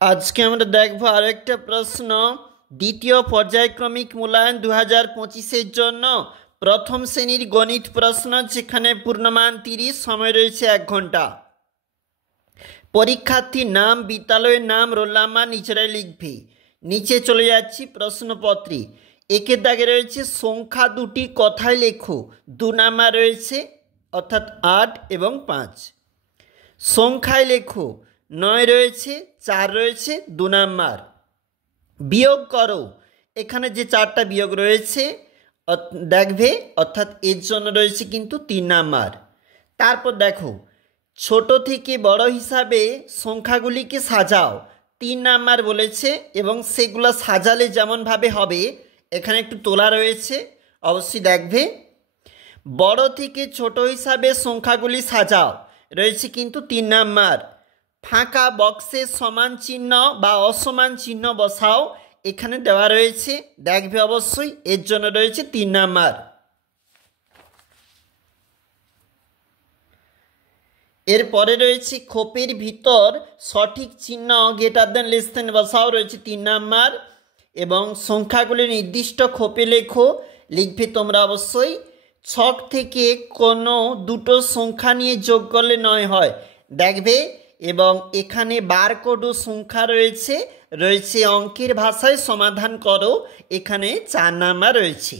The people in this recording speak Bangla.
আজকে আমরা দেখব আরেকটা প্রশ্ন। দ্বিতীয় পর্যায়ক্রমিক মূল্যায়ন 2025-এর জন্য প্রথম শ্রেণীর গণিত প্রশ্ন, যেখানে পূর্ণমান 30, সময় রয়েছে 1 ঘন্টা। পরীক্ষার্থীর নাম, বিদ্যালয়ের নাম, রোল নাম্বার নিজেরাই লিখবে। নিচে চলে যাচ্ছি প্রশ্নপত্রে। একের দাগে রয়েছে সংখ্যা দুটি কথায় লেখো। 2 নাম্বার রয়েছে, অর্থাৎ 8 এবং 5। সংখ্যায় লেখো 9 রয়েছে, 4 রয়েছে, 2 নাম্বার। বিয়োগ করো, এখানে যে 4টা বিয়োগ রয়েছে দেখবে, অর্থাৎ এর জন্য রয়েছে কিন্তু 3 নাম্বার। তারপর দেখো ছোট থেকে বড় হিসাবে সংখ্যাগুলিকে সাজাও। 3 নাম্বার বলেছে এবং সেগুলো সাজালে যেমনভাবে হবে, এখানে একটু তোলা রয়েছে, অবশ্যই দেখবে। বড় থেকে ছোট হিসাবে সংখ্যাগুলি সাজাও, রয়েছে কিন্তু 3 নাম্বার। ফাঁকা বক্সে সমান চিহ্ন বা অসমান চিহ্ন বসাও, এখানে দেওয়া রয়েছে, দেখবে অবশ্যই, এর জন্য রয়েছে 3 নাম্বার। এরপরে রয়েছে খোপের ভিতর সঠিক চিহ্ন গ্রেটার দেন লেস দেন বসাও, রয়েছে 3 নাম্বার। এবং সংখ্যাগুলি নির্দিষ্ট খোপে লেখো, লিখবে তোমরা অবশ্যই। ছক থেকে কোনো দুটো সংখ্যা নিয়ে যোগ করলে 9 হয়, দেখবে। এবং এখানে বারকোড ও সংখ্যা রয়েছে, অঙ্কের ভাষায় সমাধান করো, এখানে 4 নাম্বার রয়েছে।